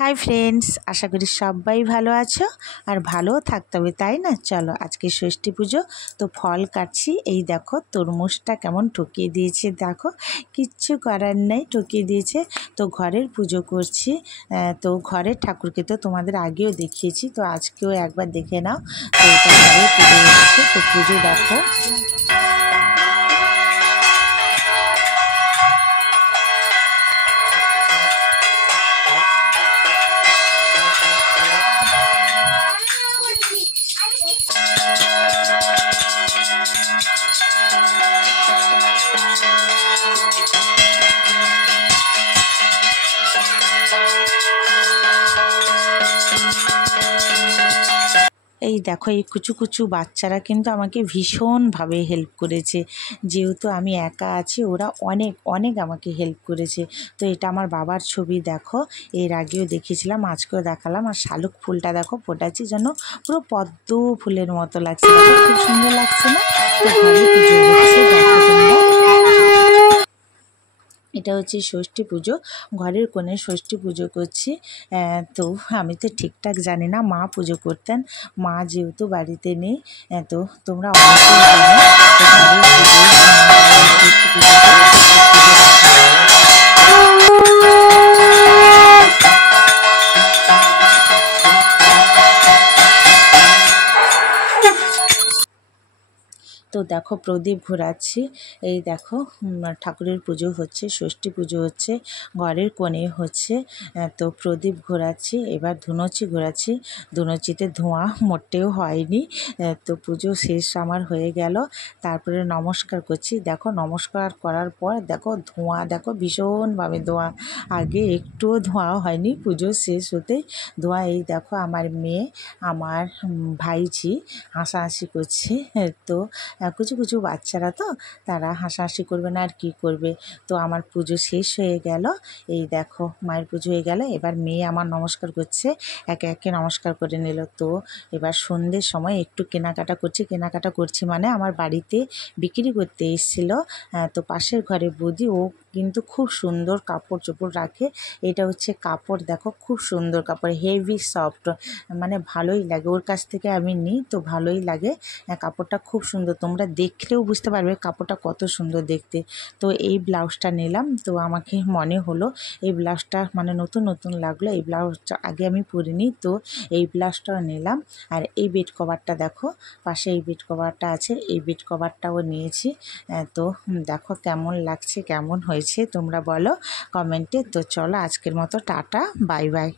Hi friends, আশা করি সবাই ভালো আছো আর ভালোও থাকতে হবে, তাই না? চলো আজকে ষষ্ঠী পুজো, তো ফল কাটছি। এই দেখো তরমুজটা কেমন ঠকিয়ে দিয়েছে, দেখো কিচ্ছু করার নেই, ঠকিয়ে দিয়েছে। তো ঘরের পুজো করছি, তো ঘরের ঠাকুরকে তো তোমাদের আগেও দেখিয়েছি, তো আজকেও একবার দেখে নাও। তো এটা ঘরের পুজো হচ্ছে, তো পুজো দেখো। এই দেখো এই কুচু কুচু বাচ্চারা কিন্তু আমাকে ভীষণভাবে হেল্প করেছে, যেহেতু আমি একা আছি, ওরা অনেক অনেক আমাকে হেল্প করেছে। তো এটা আমার বাবার ছবি, দেখো এর আগেও দেখিয়েছিলাম, আজকেও দেখালাম। আর শালুক ফুলটা দেখো ফোটাচ্ছি, যেন পুরো পদ্ম ফুলের মতো লাগছে, দেখো খুব সুন্দর লাগছে না? তো ঘরে পুজো হচ্ছে, দেখো তোমরা। এটা হচ্ছে ষষ্ঠী পুজো, ঘরের কোণে ষষ্ঠী পুজো করছি। তো আমি তো ঠিকঠাক জানি না, মা পুজো করতেন, মা যেহেতু বাড়িতে নেই। তো তোমরা অনেকেই জানো, তো ঘরের পুজোয় ষষ্ঠী তো দেখো প্রদীপ ঘোরাচ্ছি। এই দেখো ঠাকুরের পুজো হচ্ছে, ষষ্ঠী পুজো হচ্ছে, ঘরের কোণে হচ্ছে। তো প্রদীপ ঘোরাচ্ছি, এবার ধুনুচি ঘোরাচ্ছি। ধুনুচিতে ধোঁয়া মোটেও হয়নি। তো পুজো শেষ আমার হয়ে গেল, তারপরে নমস্কার করছি। দেখো নমস্কার করার পর দেখো ধোঁয়া, দেখো ভীষণভাবে ধোঁয়া, আগে একটুও ধোঁয়া হয়নি, পুজো শেষ হতেই ধোঁয়া। এই দেখো আমার মেয়ে, আমার ভাইঝি হাসাহাসি করছে। তো কুচু কুচু বাচ্চারা, তো তারা হাসাহাসি করবে না আর কি করবে। তো আমার পুজো শেষ হয়ে গেল, এই দেখো মায়ের পুজো হয়ে গেল। এবার মেয়ে আমার নমস্কার করছে, একে একে নমস্কার করে নিল। তো এবার সন্ধ্যের সময় একটু কেনাকাটা করছি মানে আমার বাড়িতে বিক্রি করতে এসেছিলো। তো পাশের ঘরে বৌদি, ও কিন্তু খুব সুন্দর কাপড় চোপড় রাখে। এটা হচ্ছে কাপড়, দেখো খুব সুন্দর কাপড়, হেভি সফট, মানে ভালোই লাগে, ওর কাছ থেকে আমি নিই তো ভালোই লাগে। কাপড়টা খুব সুন্দর, তোমরা দেখলেও বুঝতে পারবে কাপড়টা কত সুন্দর দেখতে। তো এই ব্লাউজটা নিলাম, তো আমাকে মনে হলো এই ব্লাউজটা মানে নতুন নতুন লাগলো, এই ব্লাউজটা আগে আমি পরিনি, তো এই ব্লাউজটাও নিলাম। আর এই বেড কভারটা দেখো, পাশে এই বেড কভারটা আছে, এই বেড কভারটাও নিয়েছি। তো দেখো কেমন লাগছে, কেমন হয়েছে তোমরা বলো কমেন্টে। তো চলো আজকের মতো টাটা, বাই বাই।